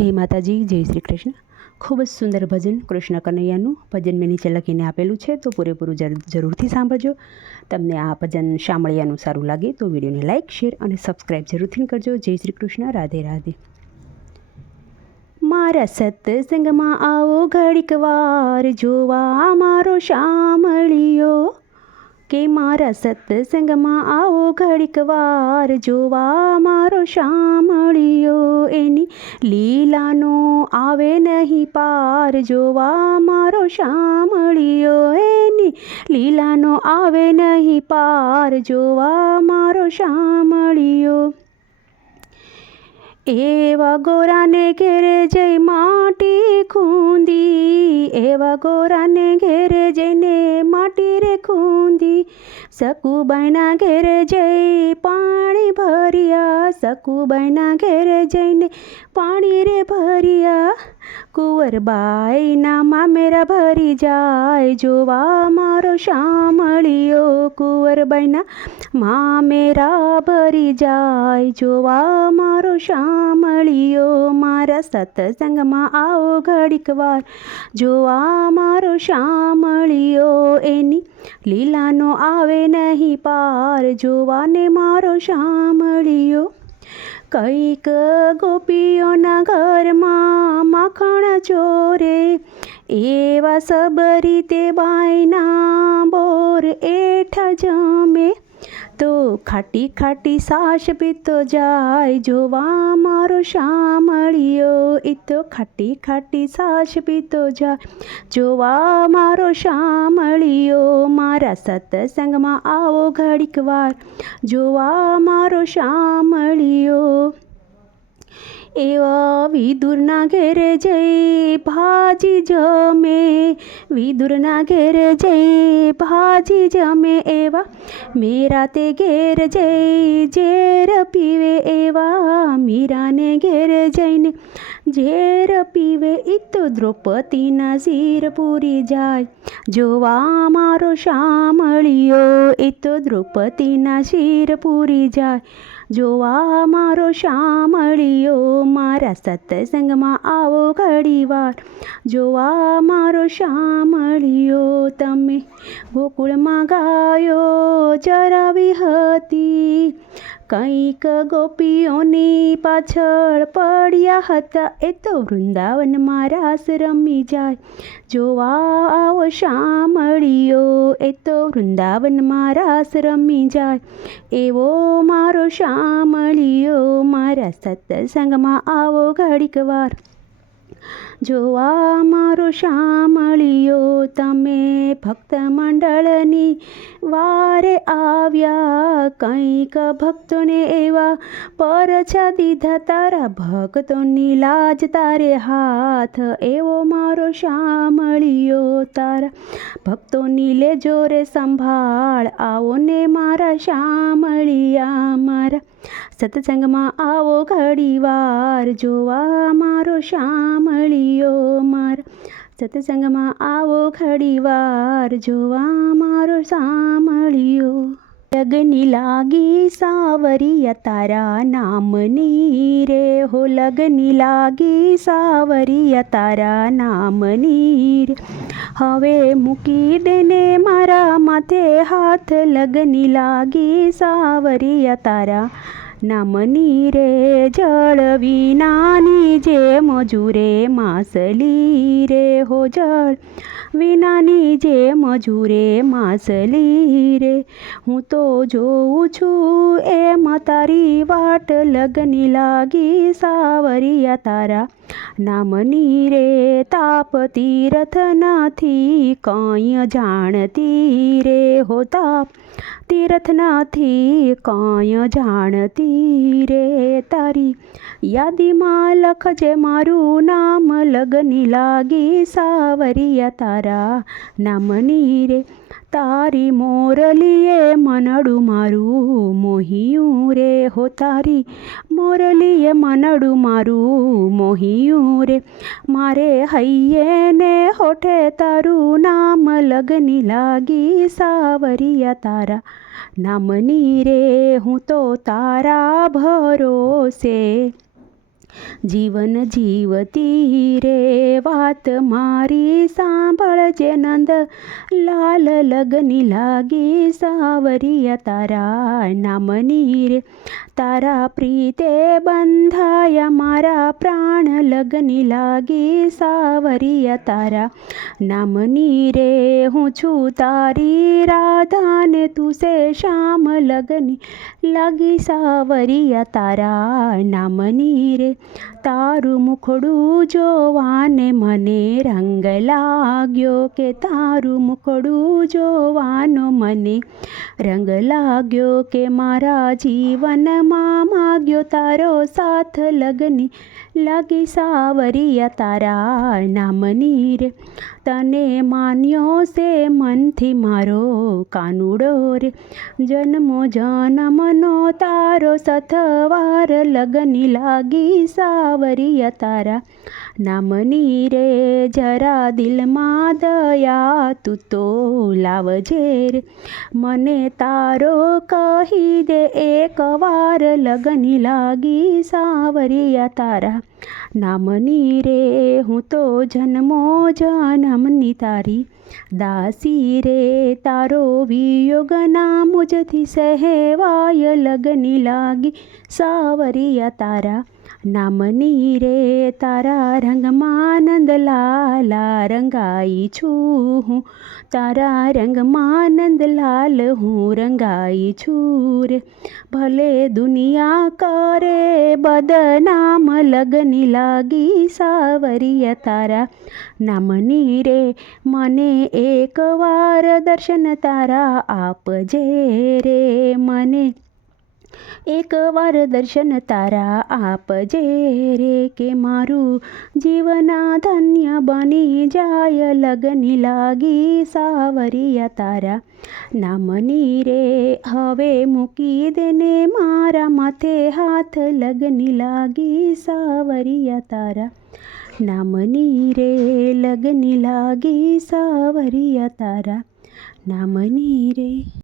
જય માતાજી, જય શ્રી કૃષ્ણ. ખૂબ જ સુંદર ભજન કૃષ્ણ કનૈયાનું ભજન મેં નીચે લખીને આપેલું છે, તો પૂરેપૂરું જર- જરૂરથી સાંભળજો. તમને આ ભજન સાંભળ્યાનું સારું લાગે તો વિડીયોને લાઇક શેર અને સબસ્ક્રાઈબ જરૂરથી કરજો. જય શ્રી કૃષ્ણ, રાધે રાધે. મારા સત્સંગમાં આવો ઘડીક વાર જોવા, મારો શામળિયો કે મારા સત્સંગમાં આવો ઘડીક વાર જોવા મારો શામળિયો એની લીલાનો આવે નહીં પાર જોવા મારો શામળિયો એની લીલાનો આવે નહીં પાર જોવા મારો શામળિયો એવા ગોરાને ઘેરે જઈ માટી ખૂંદી એવા ગોરાને ઘેરે જઈને માટી રે ખૂંદી. સકુબાઈના ઘેર જઈ પાણી ભર્યા, સકુબાઈના ઘેરે જઈને પાણી રે ભર્યા. કુંવરબાઈના મામેરા ભરી જાય, જોવા મારો શામળિયો કુંવરબાઈના મામેરા ભરી જાય, જોવા મારો શામળિયો મારા સત્સંગમાં આવો ઘડીક વાર, જોવા મારો શામળિયો એની લીલાનો આવે નહીં પાર જોવાને મારો શામળિયો. કંઈક ગોપીઓના ઘરમાં માખણ ચોરે. એવા સબ રીતે બાયના બોર એઠા જમે. તો ખાટી ખાટી સાસ પીતો જાય જોવા મારો શામળિયો. એ તો ખાટી ખાટી સાસ પીતો જાય જોવા મારો શામળિયો. મારા સત્સંગમાં આવો ઘડીક વાર. જોવા મારો શામળિયો. એવા વિદુરના ઘેરે જઈ ભાજી જમે. વિદુરના ઘેરે જઈ ભાજી જમે એવા. મેરા તે ઘેર જઈ ઝેર પીવે એવા. મીરાને ઘેર જઈને ઝેર પીવે ઈ તો દ્રૌપદીના શિર પૂરી જાય. જોવા મારો શામળિયો એ તો દ્રૌપદીના શિર પૂરી જાય. જોવા મારો શામળિયો મારા સત્સંગમાં આવો ઘડી વાર જોવા મારો શામળિયો તમે ગોકુળમાં ગાયો ચરાવી હતી. કંઈક ગોપીઓની પાછળ પડ્યા હતા. એ તો વૃંદાવનમાં રાસ રમી જાય. જોવા આવો શામળિયો એ તો વૃંદાવનમાં રાસ રમી જાય. એવો મારો શામળિયો મારા સત્સંગમાં આવો ઘડીક વાર. જોવા મારો શામળિયો તમે ભક્ત મંડળની વારે આવ્યા. કંઈક ભક્તોને એવા પરછા દીધા તારા ભક્તોની લાજ તારે હાથ. એવો મારો શામળિયો તારા, ભક્તોની લેજો રે સંભાળ. આવો ને મારા શામળિયા મારા. સત્સંગમાં આવો ઘડી વાર જોવા મારો શામળિયો માર સત્સંગમાં આવો ઘડી વાર જોવા મારો શામળિયો લગની લાગી સાવરિયા તારા નામની રે હો લગની લાગી સાવરિયા તારા નામની રે હવે મૂકી દેને મારા માથે હાથ લગની લાગી સાવરિયા તારા નામની રે જળ વિનાની જે મજૂરે માસલી રે હો જળ વિનાની જે મજૂરે માસલી રે હું તો જોઉં છું એમ તારી વાટ લગની લાગી સાવરિયા તારા નામની રે તાપ તીરથ નથી, કંઈ જાણતી રે હો તાપ તીરથ નથી, કંઈ જાણતી રે તારી. યાદીમાં લખજે મારું નામ, લગની લાગી સાવરિયા તારા. નામની રે તારી મોરલીએ મનડું મારું મોહિયું રે, હો તારી મોરલીએ મનડું મારું મોહિયું રે. મારે હૈયે ને હોઠે તારું નામ લગની લાગી, સાવરિયા તારા નામની રે, હું તો તારા ભરોસે. જીવન જીવતી રે, વાત મારી સાંભળજે નંદ. લાલ લગની લાગી સાવરિયા તારા નામની રે. તારા પ્રીતે બંધાયા મારા પ્રાણ. લગની લાગી સાવરિયા તારા નામની રે. હું છું તારી રાધાને તું સે શ્યામ લગની લાગી સાવરિયા તારા નામની રે. તારું મુખડું જોવાને મને રંગ લાગ્યો કે તારું મુખડું જોવાનો મને રંગ લાગ્યો કે મારા જીવનમાં માગ્યો તારો સાથ લગની. લાગી સાવરિયા તારા નામની રે. તને માન્યો છે મનથી મારો કાનુડો રે. જન્મો જન્મનો તારો સથવાર લગની લાગી સાવરિયા તારા. નામની રે જરા દિલમાં દયા, તું તો લાવજે રે. મને તારો કહી દે એકવાર લગની લાગી સાવરિયા તારા. નામની રે હું તો જન્મો જન્મની તારી. દાસી રે, તારો વિયોગ વિયોગના મુજથી સહેવાય લગની લાગી. સાવરિયા તારા નામની રે તારા રંગમાં નંદલાલા રંગાઈ છું હું. તારા રંગમાં નંદલાલ હું રંગાઈ છું રે. ભલે દુનિયા કરે બદનામ લગની લાગી સાવરિયા તારા નામની રે મને એકવાર દર્શન તારા આપજે રે. મને એકવાર દર્શન તારા આપજે રે કે મારું જીવના ધન્ય બની જાય લગની લાગી સાવરિયા તારા. નામની રે, હવે મૂકી દેને મારા માથે હાથ, લગની લાગી સાવરિયા તારા. નામની રે, લગની લાગી સાવરિયા તારા. નામની રે